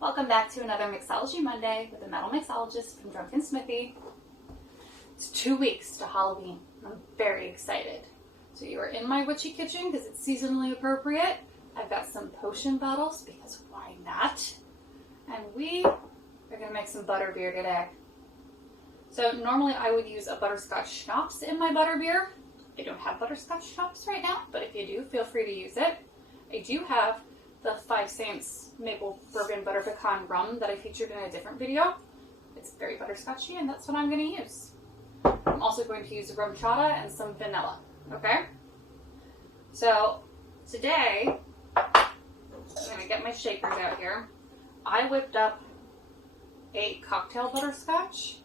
Welcome back to another Mixology Monday with the Metal Mixologist from Drunken Smithy. It's 2 weeks to Halloween. I'm very excited. So you are in my witchy kitchen because it's seasonally appropriate. I've got some potion bottles because why not? And we are going to make some butterbeer today. So normally I would use a butterscotch schnapps in my butterbeer. I don't have butterscotch schnapps right now, but if you do, feel free to use it. I do have the 5 Saints Maple Bourbon Butter Pecan Rum that I featured in a different video. It's very butterscotchy, and that's what I'm going to use. I'm also going to use rum chata and some vanilla, okay? So today, I'm going to get my shakers out here. I whipped up a cocktail butterscotch,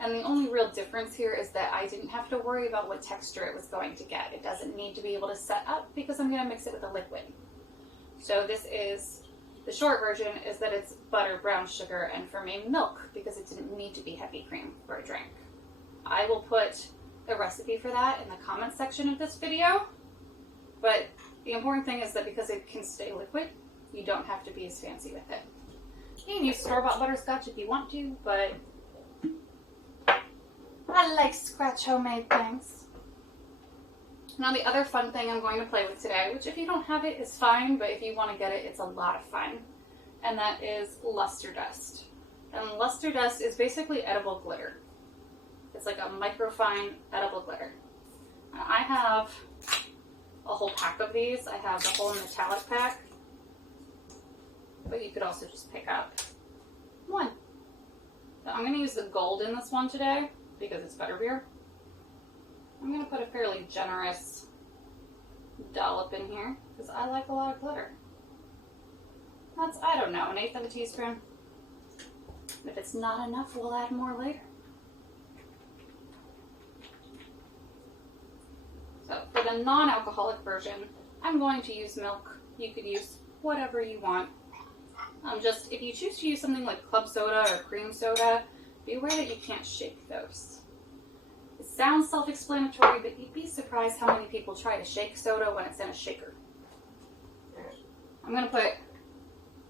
and the only real difference here is that I didn't have to worry about what texture it was going to get. It doesn't need to be able to set up because I'm going to mix it with a liquid. So this is, the short version is that it's butter, brown sugar, and for me milk because it didn't need to be heavy cream for a drink. I will put the recipe for that in the comment section of this video, but the important thing is that because it can stay liquid, you don't have to be as fancy with it. You can use store-bought butterscotch if you want to, but I like scratch homemade things. Now the other fun thing I'm going to play with today, which if you don't have it is fine, but if you want to get it, it's a lot of fun. And that is luster dust. And luster dust is basically edible glitter. It's like a microfine edible glitter. Now I have a whole pack of these. I have the whole metallic pack. But you could also just pick up one. So I'm going to use the gold in this one today because it's butterbeer. I'm going to put a fairly generous dollop in here because I like a lot of glitter. That's, I don't know, 1/8 of a teaspoon. If it's not enough, we'll add more later. So for the non-alcoholic version, I'm going to use milk. You could use whatever you want. Just, if you choose to use something like club soda or cream soda, be aware that you can't shake those. It sounds self-explanatory, but you'd be surprised how many people try to shake soda when it's in a shaker. I'm going to put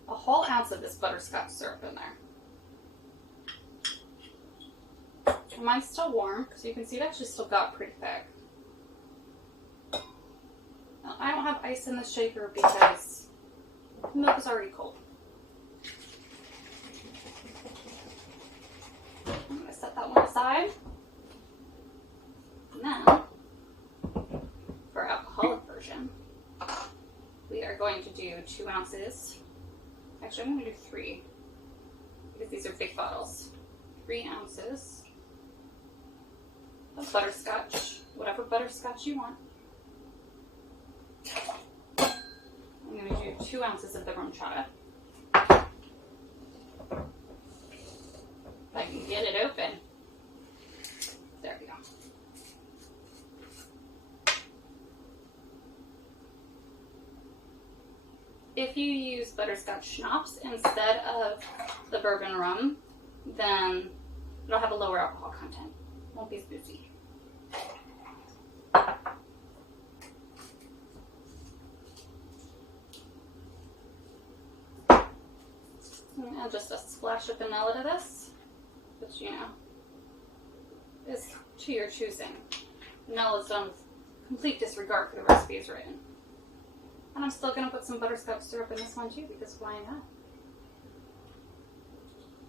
a whole ounce of this butterscotch syrup in there. And mine's still warm, so you can see it actually still got pretty thick. Now, I don't have ice in the shaker because the milk is already cold. I'm going to set that one aside. Now, for our alcoholic version, we are going to do 2 ounces. Actually, I'm going to do 3 because these are big bottles. 3 ounces of butterscotch, whatever butterscotch you want. I'm going to do 2 ounces of the rum chata. If I can get it open. There we go. If you use butterscotch schnapps instead of the bourbon rum, then it'll have a lower alcohol content. It won't be as boozy. And just a splash of vanilla to this, which, you know, is to your choosing. Vanilla is done with complete disregard for the recipe is written. And I'm still going to put some butterscotch syrup in this one too, because why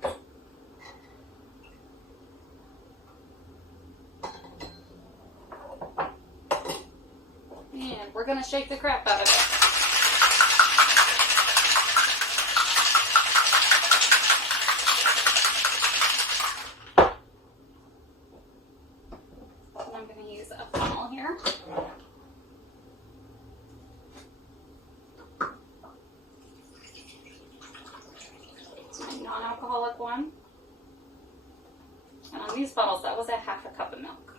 not? And we're going to shake the crap out of it. And I'm going to use a funnel here. Non-alcoholic one. And on these bottles, that was a 1/2 cup of milk.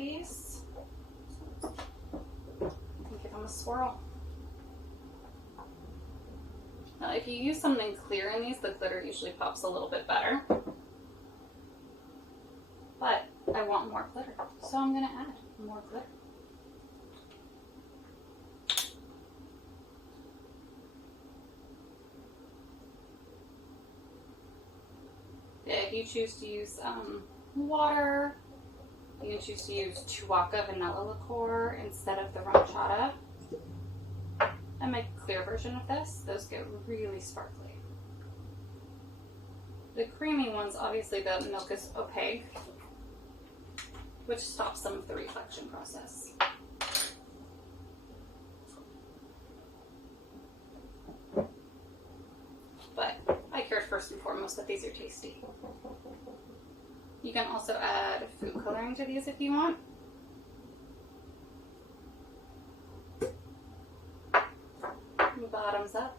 these. And give them a swirl. Now, if you use something clear in these, the glitter usually pops a little bit better. But I want more glitter, so I'm going to add more glitter. If you choose to use water, you can choose to use Chewbacca vanilla liqueur instead of the rum chata. And my clear version of this, those get really sparkly. The creamy ones, obviously the milk is opaque, which stops some of the reflection process. But I cared first and foremost that these are tasty. You can also add food coloring to these if you want. Bottoms up.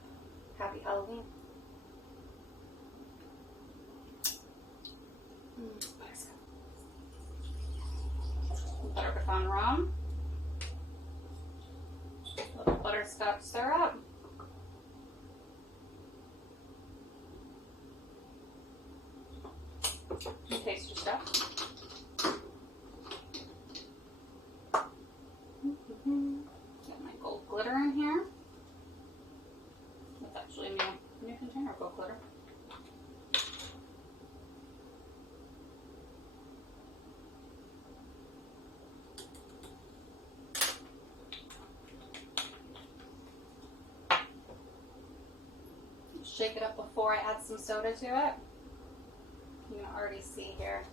Happy Halloween. Butter pecan rum. A little butterscotch syrup. And taste your stuff. Get my gold glitter in here. That's actually a new container of gold glitter. Shake it up before I add some soda to it. You can already see here,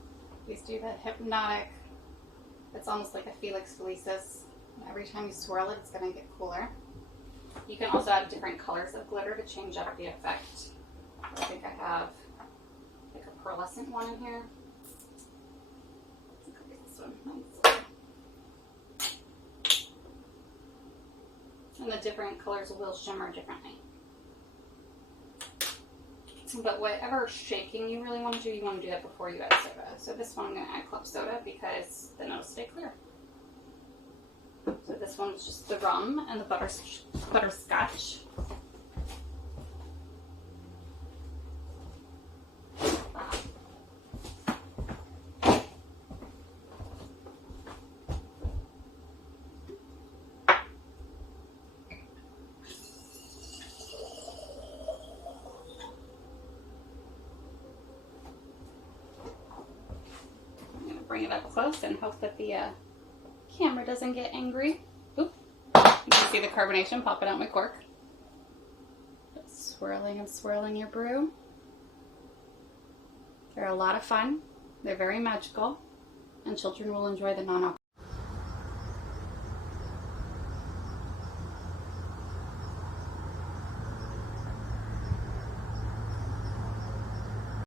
these do the hypnotic, it's almost like a Felix Felicis. Every time you swirl it, it's going to get cooler. You can also add different colors of glitter to change up the effect. I think I have like a pearlescent one in here. This one. And the different colors will shimmer differently. But whatever shaking you really want to do, you want to do that before you add soda. So this one I'm going to add club soda because then it'll stay clear. So this one's just the rum and the butterscotch. Bring it up close and hope that the camera doesn't get angry. Oop. You can see the carbonation popping out my cork. Just swirling and swirling your brew. They're a lot of fun. They're very magical, and children will enjoy the non-alcoholic